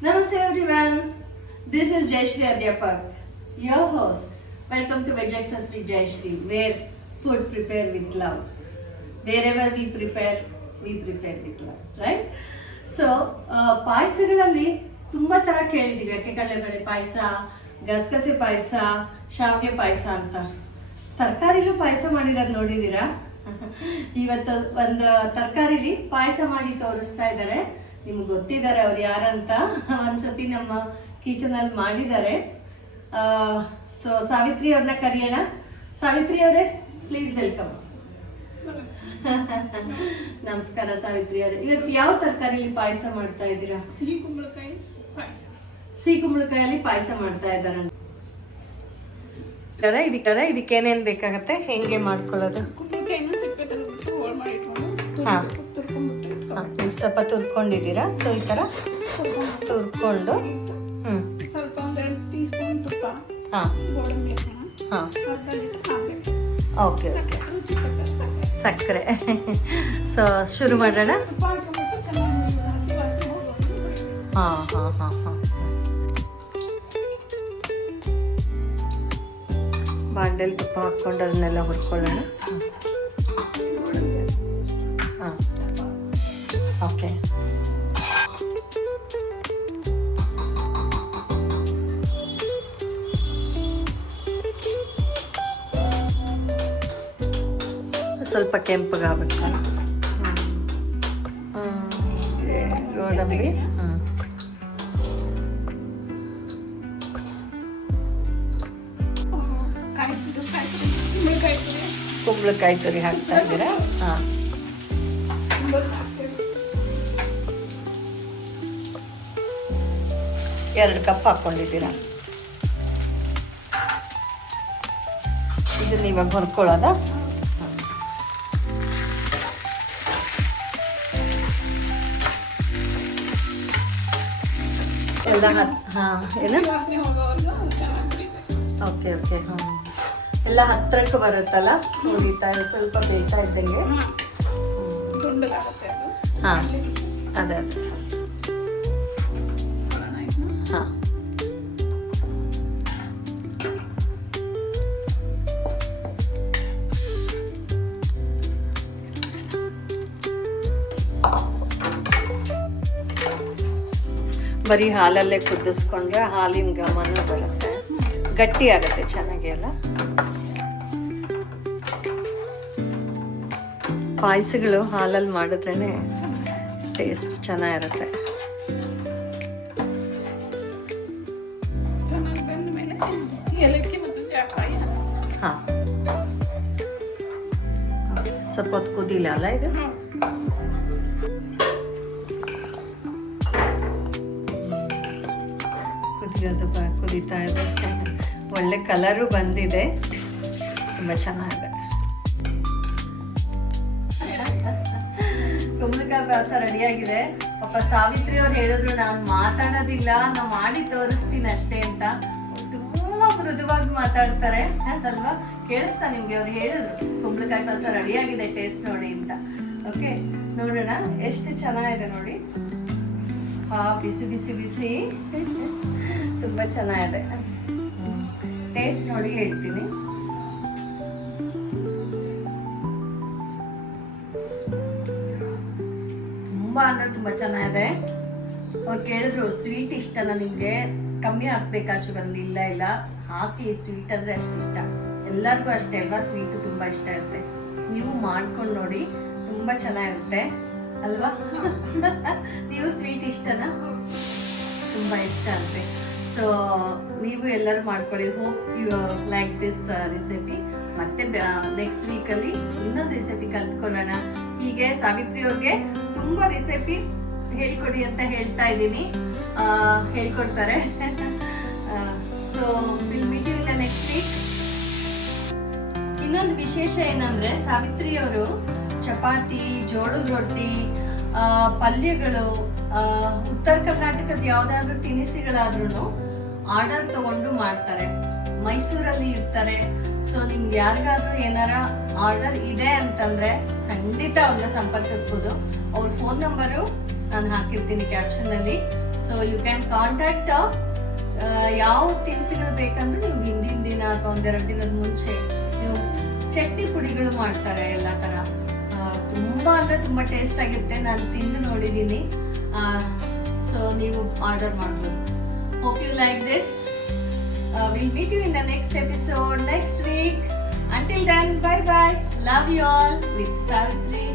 Namaste everyone. This is Jayashree Adhyapak, your host. Welcome to Breakfast with Jayashree, where food prepare with love. Wherever we prepare with love, right? So ಪಾಯಸಗಳಲ್ಲಿ ತುಂಬ ಥರ ಕೇಳಿದ್ದೀವಿ. ಅಕ್ಕಿಕಲ್ಲೆಬೇಳೆ ಪಾಯಸ, ಗಸಗಸೆ ಪಾಯಸ, ಶಾವಿಗೆ ಪಾಯಸ ಅಂತ. ತರಕಾರಿಲೂ ಪಾಯಸ ಮಾಡಿರೋದು ನೋಡಿದ್ದೀರಾ? ಇವತ್ತು ಒಂದು ತರಕಾರಿಲಿ ಪಾಯಸ ಮಾಡಿ ತೋರಿಸ್ತಾ ಇದ್ದಾರೆ. ನಿಮ್ಗೆ ಗೊತ್ತಿದ್ದಾರೆ ಅವ್ರು ಯಾರಂತ. ಒಂದ್ಸತಿ ನಮ್ಮ ಕಿಚನಲ್ಲಿ ಮಾಡಿದ್ದಾರೆ. ಸೊ ಸಾವಿತ್ರಿ ಅವ್ರನ್ನ ಕರೆಯೋಣ. ಸಾವಿತ್ರಿ ಅವರೇ, ಪ್ಲೀಸ್ ವೆಲ್ಕಮ್. ನಮಸ್ಕಾರ ಸಾವಿತ್ರಿ ಅವರೇ. ಇವತ್ತು ಯಾವ ತರಕಾರಿಲಿ ಪಾಯಸ ಮಾಡ್ತಾ ಇದ್ದೀರಾ? ಸಿಹಿ ಕುಂಬಳಕಾಯಿ ಪಾಯಸ. ಸಿಹಿ ಕುಂಬಳಕಾಯಲ್ಲಿ ಪಾಯಸ ಮಾಡ್ತಾ ಇದ್ದಾರೆ. ಇದಕ್ಕೆ ಏನೇನು ಬೇಕಾಗತ್ತೆ, ಹೆಂಗೆ ಮಾಡ್ಕೊಳ್ಳೋದು? ಕುಂಬಳಕಾಯಿನ ಸಿಪ್ಪೆ ತೆಗೆದ್ಬಿಟ್ಟು ಹೋಳು ಮಾಡಿ ಇಟ್ಕೊಂಡು ಸ್ವಲ್ಪ ತುರ್ಕೊಂಡಿದ್ದೀರಾ? ಸೊ ಈ ಥರ ತುರ್ಕೊಂಡು ಸ್ವಲ್ಪ ಒಂದು 2 ಟೀ ಸ್ಪೂನ್ ತುಪ್ಪ, ಗೋಡಂಬಿ ಹಾಂ, ಅರ್ಧ ಲೀಟರ್ ಹಾಲು, ಓಕೆ ಓಕೆ, ರುಚಿಗೆ ಸಕ್ಕರೆ. ಸೊ ಶುರು ಮಾಡೋಣ. ತುಪ್ಪ ಹಾಕ್ಕೊಂಡ್ಬಿಟ್ಟು ಚೆನ್ನಾಗಿ ಹಸಿ ವಾಸನೆ ಹೋಗೋದು. ಹಾಂ ಹಾಂ ಹಾಂ ಹಾಂ. ಬಾಂಡೆಲಿ ತುಪ್ಪ ಹಾಕ್ಕೊಂಡು ಅದನ್ನೆಲ್ಲ ಹುರ್ಕೊಳ್ಳೋಣ. ಹಾಂ, ಓಕೆ. ಸ್ವಲ್ಪ ಕೆಂಪಗಾಗಬೇಕು. ಗೋಡಂಬಿ, ಕುಂಬಳಕಾಯಿ ತುರಿ ಹಾಕ್ತಾ ಇದ್ದೀರಾ? ಹಾಂ, 2 ಕಪ್ ಹಾಕ್ಕೊಂಡಿದ್ದೀರಾ. ಇದನ್ನ ಇವಾಗ ಹುರ್ಕೊಳ್ಳೋದಾ? ಎಲ್ಲ ಹಾಂ, ಏನು? ವಾಸನೆ ಹೋಗೋವರೆಗೂ ಚೆನ್ನಾಗಿ ಓಕೆ ಓಕೆ. ಹಾಂ, ಎಲ್ಲ ಹತ್ತಿರಕ್ಕೆ ಬರುತ್ತಲ್ಲ, ಉರಿತಾ ಸ್ವಲ್ಪ ಬೇಯ್ತಾ ಇದ್ದಂಗೆ. ದುಂಡಗಾಗುತ್ತೆ ಅದು. ಹಾಂ, ಅದೇ ಅದೇ. ಹಾಂ, ಬರೀ ಹಾಲಲ್ಲೇ ಕುದಿಸ್ಕೊಂಡ್ರೆ ಹಾಲಿನ ಘಮನ ಬರುತ್ತೆ, ಗಟ್ಟಿ ಆಗುತ್ತೆ ಚೆನ್ನಾಗಿ ಅಲ್ಲ. ಪಾಯಸಗಳು ಹಾಲಲ್ಲಿ ಮಾಡಿದ್ರೇ ಟೇಸ್ಟ್ ಚೆನ್ನಾಗಿರುತ್ತೆ. ಚೆನ್ನಾಗಿ ಬೆಂದ ಮೇಲೆ ಏಲಕ್ಕಿ ಮತ್ತು ಜಾಕಾಯಿ. ಹಾಂ, ಸ್ವಲ್ಪ ಹೊತ್ತು ಕುದಿಲ್ಲ ಅಲ್ಲ ಇದು? ಕುದೀತಾ ಇದೆ. ಒಳ್ಳೆ ಕಲರು ಬಂದಿದೆ, ತುಂಬ ಚೆನ್ನಾಗಿದೆ. ಕುಂಬಳಕಾಯಿ ಪಾಯಸ ರೆಡಿಯಾಗಿದೆ. ಪಾಪ ಸಾವಿತ್ರಿ ಅವ್ರು ಹೇಳಿದ್ರು ನಾನು ಮಾತಾಡೋದಿಲ್ಲ, ನಾವು ಮಾಡಿ ತೋರಿಸ್ತೀನಿ ಅಷ್ಟೇ ಅಂತ. ತುಂಬಾ ಮೃದುವಾಗಿ ಮಾತಾಡ್ತಾರೆ ಅಲ್ವಾ? ಕೇಳಿಸ್ತಾ ನಿಮ್ಗೆ? ಅವ್ರು ಹೇಳಿದ್ರು ಕುಂಬಳಕಾಯಿ ಪಾಯಸ ರೆಡಿಯಾಗಿದೆ, ಟೇಸ್ಟ್ ನೋಡಿ ಅಂತ. ಓಕೆ, ನೋಡೋಣ ಎಷ್ಟು ಚೆನ್ನಾಗಿದೆ ನೋಡಿ. ಬಿಸಿ ಬಿಸಿ ಬಿಸಿ ತುಂಬ ಚೆನ್ನಾಗಿದೆ. ಟೇಸ್ಟ್ ನೋಡಿ ಹೇಳ್ತೀನಿ. ತುಂಬ ಅಂದರೆ ತುಂಬ ಚೆನ್ನಾಗಿದೆ. ಅವ್ರು ಕೇಳಿದ್ರು ಸ್ವೀಟ್ ಇಷ್ಟನ ನಿಮಗೆ, ಕಮ್ಮಿ ಹಾಕ್ಬೇಕಾ ಶುಗರ್? ಇಲ್ಲ ಇಲ್ಲ, ಹಾಕಿ. ಸ್ವೀಟ್ ಅಂದರೆ ಅಷ್ಟು ಇಷ್ಟ, ಎಲ್ಲರಿಗೂ ಅಷ್ಟೇ ಅಲ್ವಾ? ಸ್ವೀಟ್ ತುಂಬ ಇಷ್ಟ ಇರುತ್ತೆ. ನೀವು ಮಾಡ್ಕೊಂಡು ನೋಡಿ, ತುಂಬ ಚೆನ್ನಾಗಿರುತ್ತೆ ಅಲ್ವಾ? ನೀವು ಸ್ವೀಟ್ ಇಷ್ಟನಾ? ತುಂಬ ಇಷ್ಟ ಅಂತೆ. ಸೊ ನೀವು ಎಲ್ಲರೂ ಮಾಡ್ಕೊಳ್ಳಿ. Hope you like this recipe. ಮತ್ತೆ ನೆಕ್ಸ್ಟ್ ವೀಕಲ್ಲಿ ಇನ್ನೊಂದು ರೆಸಿಪಿ ಕಲ್ತ್ಕೊಳ್ಳೋಣ. ಹೀಗೆ ಸಾವಿತ್ರಿ ಅವ್ರಿಗೆ ತುಂಬ ರೆಸಿಪಿ ಹೇಳ್ಕೊಡಿ ಅಂತ ಹೇಳ್ತಾ ಇದ್ದೀನಿ, ಹೇಳ್ಕೊಡ್ತಾರೆ. So will meet you in the next week. ಇನ್ನೊಂದು ವಿಶೇಷ ಏನಂದ್ರೆ, ಸಾವಿತ್ರಿ ಅವರು ಚಪಾತಿ, ಜೋಳದ ರೊಟ್ಟಿ, ಪಲ್ಯಗಳು, ಉತ್ತರ ಕರ್ನಾಟಕದ ಯಾವ್ದಾದ್ರು ತಿನಿಸುಗಳಾದ್ರೂ ಆರ್ಡರ್ ತಗೊಂಡು ಮಾಡ್ತಾರೆ. ಮೈಸೂರಲ್ಲಿ ಇರ್ತಾರೆ. ಸೊ ನಿಮ್ಗೆ ಯಾರಿಗಾದ್ರೂ ಏನಾರ ಆರ್ಡರ್ ಇದೆ ಅಂತಂದ್ರೆ ಖಂಡಿತ ಅವ್ರನ್ನ ಸಂಪರ್ಕಿಸ್ಬೋದು. ಅವ್ರ ಫೋನ್ ನಂಬರು ನಾನು ಹಾಕಿರ್ತೀನಿ ಕ್ಯಾಪ್ಷನ್ ಅಲ್ಲಿ. So you can contact. ಯಾವ ತಿನಿಸುಗಳು ಬೇಕಂದ್ರೆ ನೀವು ಹಿಂದಿನ ದಿನ ಅಥವಾ ಒಂದೆರಡು ದಿನದ ಮುಂಚೆ ನೀವು ಚಟ್ನಿ ಪುಡಿಗಳು ಮಾಡ್ತಾರೆ ಎಲ್ಲ ತರ. ತುಂಬಾ ಅಂದ್ರೆ ತುಂಬಾ ಟೇಸ್ಟ್ ಆಗಿರುತ್ತೆ. ನಾನು ತಿಂದು ನೋಡಿದ್ದೀನಿ. ಸೊ ನೀವು ಆರ್ಡರ್ ಮಾಡ್ಬೋದು. Hope you like this. Will meet you in the next episode next week. Until then, bye bye. Love you all with Savitri.